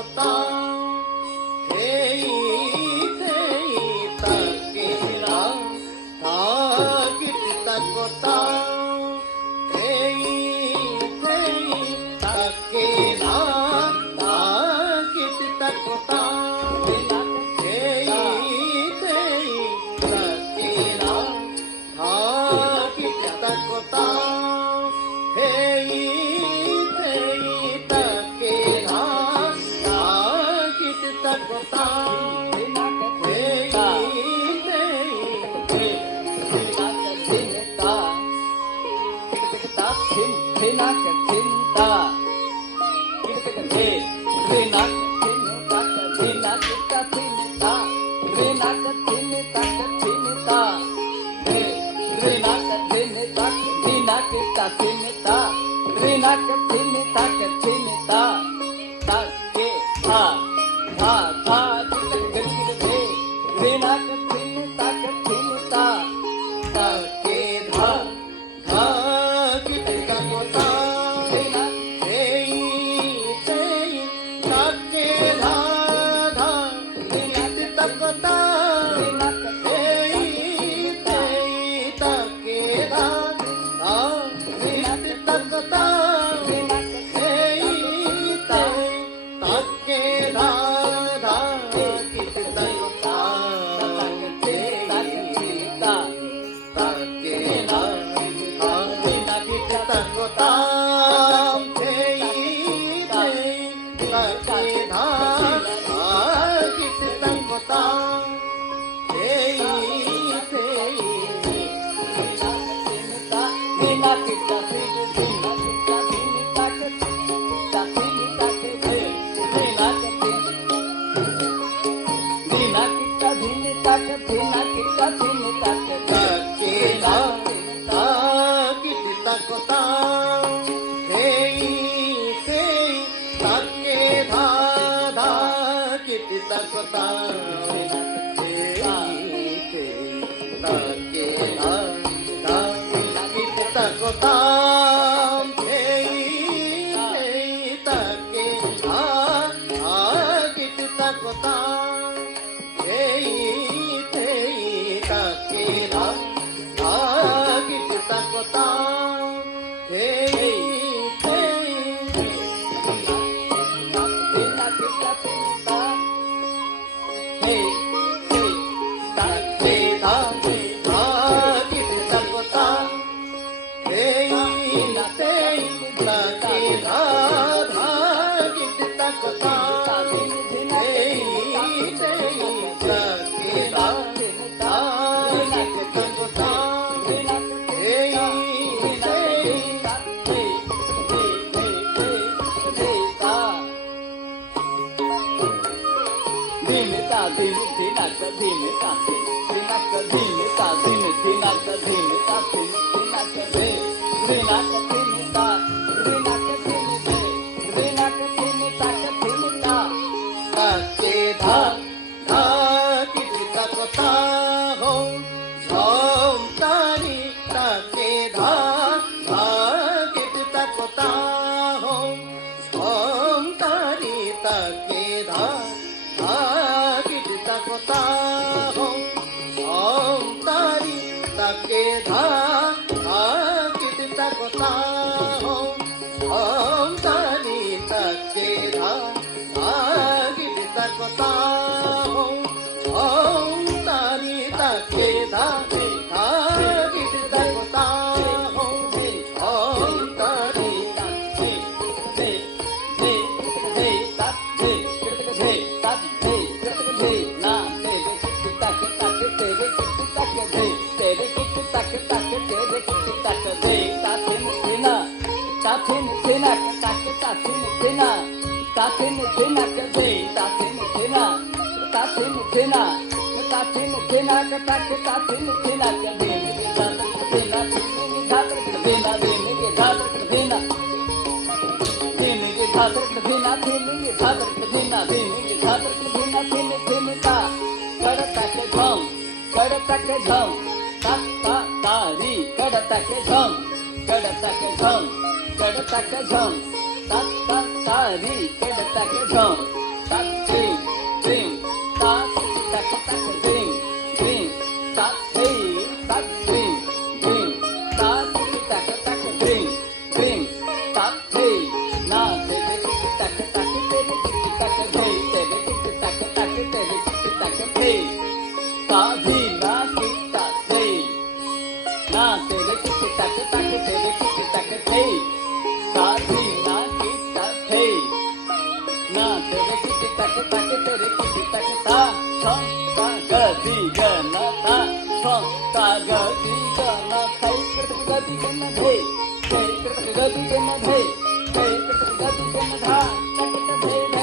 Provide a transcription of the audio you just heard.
कोता हेई तकेरा धागित कोता हेई तकेरा धागित कोता tac ding ding tac tac tac ding ding tac hey tac ding ding tac tac tac ding ding tac hey na tere tik tac tac tere tik tac hey tere tik tac tac tere tik tac hey साधी ना tik tac hey ना tere tik tac tac tere tik tac hey साधी ना tik tac hey ना tere tik tac tac tere tik tac ta song ta ga di ga na ta song ta ga di ga na thai krt ga di ga na thai thai krt ga di ga na thai thai krt ga di ga na tha krt ga thai